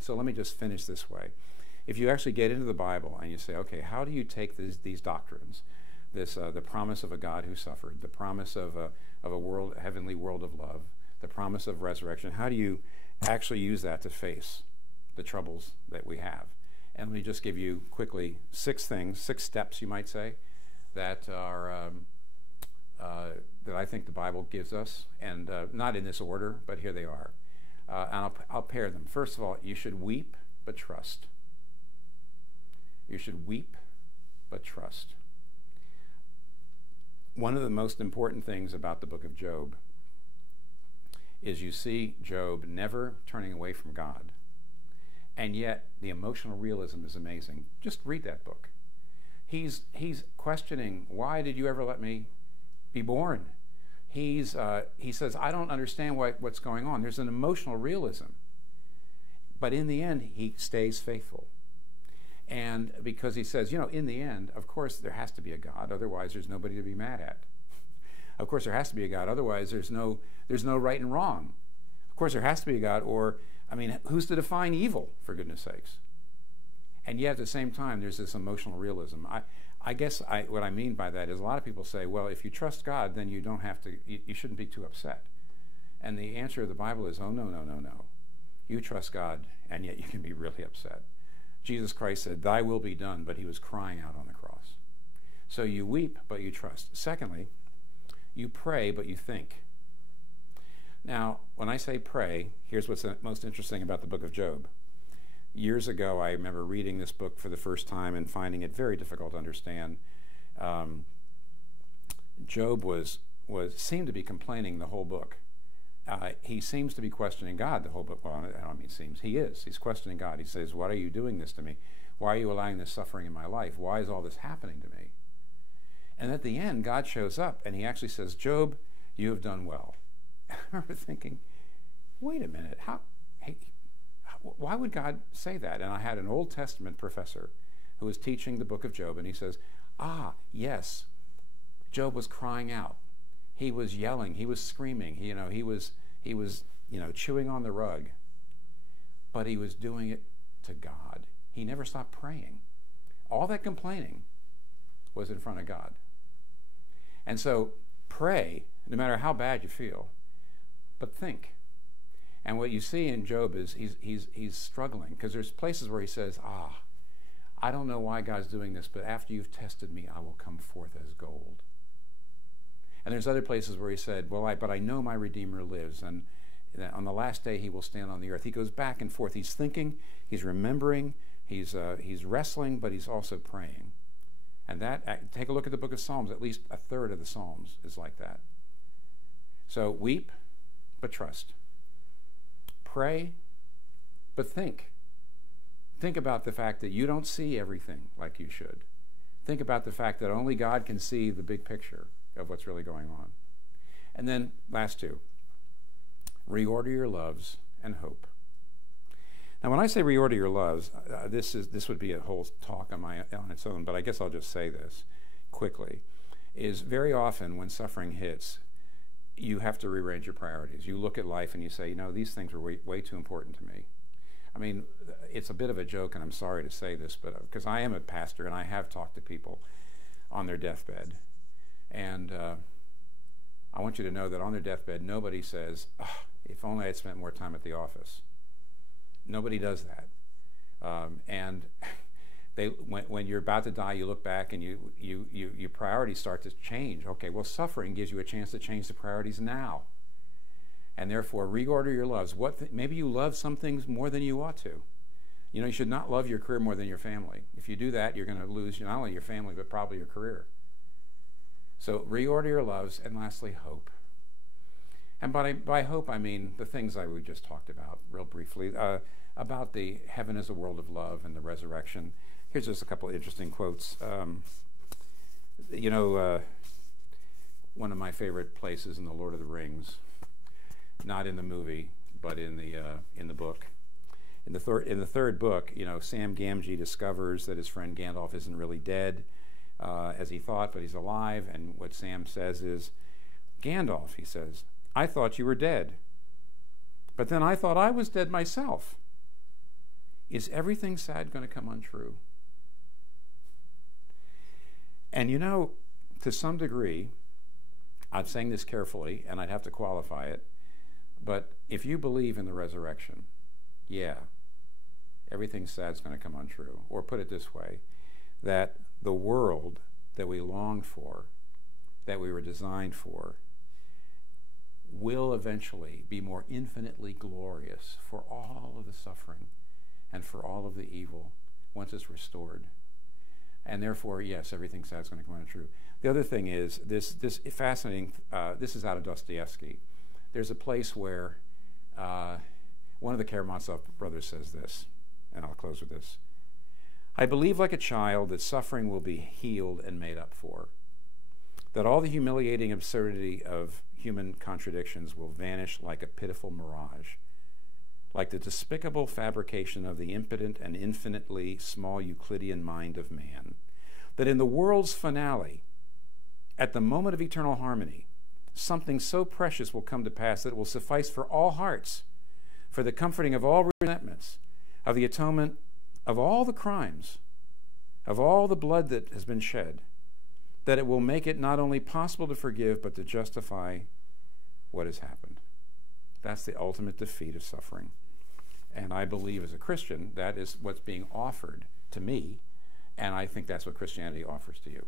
And so let me just finish this way. If you actually get into the Bible and you say, okay, how do you take these doctrines, the promise of a God who suffered, the promise of a world, heavenly world of love, the promise of resurrection, how do you actually use that to face the troubles that we have? And let me just give you quickly 6 things, 6 steps, you might say, that are that I think the Bible gives us, and not in this order, but here they are. And I'll pair them. First of all, you should weep but trust. You should weep but trust. One of the most important things about the book of Job is you see Job never turning away from God. And yet the emotional realism is amazing. Just read that book. He's questioning, why did you ever let me be born? He says, I don't understand what's going on. There's an emotional realism. But in the end, he stays faithful. And because he says, in the end, of course, there has to be a God. Otherwise, there's nobody to be mad at. Of course, there has to be a God. Otherwise, there's no right and wrong. Of course, there has to be a God. Or, who's to define evil, for goodness sakes? And yet, at the same time, there's this emotional realism. I guess what I mean by that is a lot of people say, well, if you trust God, then you don't have to, you shouldn't be too upset. And the answer of the Bible is, oh, no, no, no, no. You trust God, and yet you can be really upset. Jesus Christ said, thy will be done, but he was crying out on the cross. So you weep, but you trust. Secondly, you pray, but you think. Now, when I say pray, here's what's most interesting about the book of Job. Years ago, I remember reading this book for the first time and finding it very difficult to understand. Job seemed to be complaining the whole book. He seems to be questioning God the whole book. Well, I don't mean seems. He is. He's questioning God. He says, why are you doing this to me? Why are you allowing this suffering in my life? Why is all this happening to me? And at the end, God shows up, and he actually says, Job, you have done well. I remember thinking, wait a minute, why would God say that? And I had an Old Testament professor who was teaching the book of Job, and he says, yes, Job was crying out. He was yelling. He was screaming. He was chewing on the rug. But he was doing it to God. He never stopped praying. All that complaining was in front of God. And so pray, no matter how bad you feel, but think. And what you see in Job is he's struggling, because there's places where he says, I don't know why God's doing this, but after you've tested me, I will come forth as gold. And there's other places where he said, but I know my Redeemer lives, and on the last day he will stand on the earth. He goes back and forth. He's thinking, he's remembering, he's wrestling, but he's also praying. And take a look at the book of Psalms. At least a third of the Psalms is like that. So weep, but trust. Pray, but think. Think about the fact that you don't see everything like you should. Think about the fact that only God can see the big picture of what's really going on. And then, last 2, reorder your loves and hope. Now, when I say reorder your loves, this would be a whole talk on its own, but I guess I'll just say this quickly, is very often when suffering hits, you have to rearrange your priorities. You look at life and you say, these things are way too important to me. It's a bit of a joke, and I'm sorry to say this, but because I am a pastor and I have talked to people on their deathbed. And I want you to know that on their deathbed, nobody says, if only I'd spent more time at the office. Nobody does that. And when you're about to die, you look back and your priorities start to change. Okay, well, suffering gives you a chance to change the priorities now. And therefore, reorder your loves. Maybe you love some things more than you ought to. You should not love your career more than your family. If you do that, you're going to lose not only your family, but probably your career. So reorder your loves, and lastly, hope. And by hope, I mean the things we just talked about real briefly, about the heaven as a world of love and the resurrection. Here's just a couple of interesting quotes. One of my favorite places in The Lord of the Rings, not in the movie, but in the book. In the third book, Sam Gamgee discovers that his friend Gandalf isn't really dead, as he thought, but he's alive. And what Sam says is, Gandalf, he says, I thought you were dead, but then I thought I was dead myself. is everything sad going to come untrue? And you know, to some degree, I'm saying this carefully, and I'd have to qualify it, but if you believe in the resurrection, yeah, everything sad is going to come untrue. Or put it this way, that the world that we longed for, that we were designed for, will eventually be more infinitely glorious for all of the suffering and for all of the evil once it's restored. And therefore, yes, everything sad is going to come untrue. The other thing is, this fascinating, this is out of Dostoevsky. There's a place where one of the Karamazov brothers says this, and I'll close with this. I believe like a child that suffering will be healed and made up for, that all the humiliating absurdity of human contradictions will vanish like a pitiful mirage, like the despicable fabrication of the impotent and infinitely small Euclidean mind of man, that in the world's finale, at the moment of eternal harmony, something so precious will come to pass that it will suffice for all hearts, for the comforting of all resentments, of the atonement of all the crimes, of all the blood that has been shed, that it will make it not only possible to forgive, but to justify what has happened. That's the ultimate defeat of suffering. And I believe as a Christian, that is what's being offered to me, and I think that's what Christianity offers to you.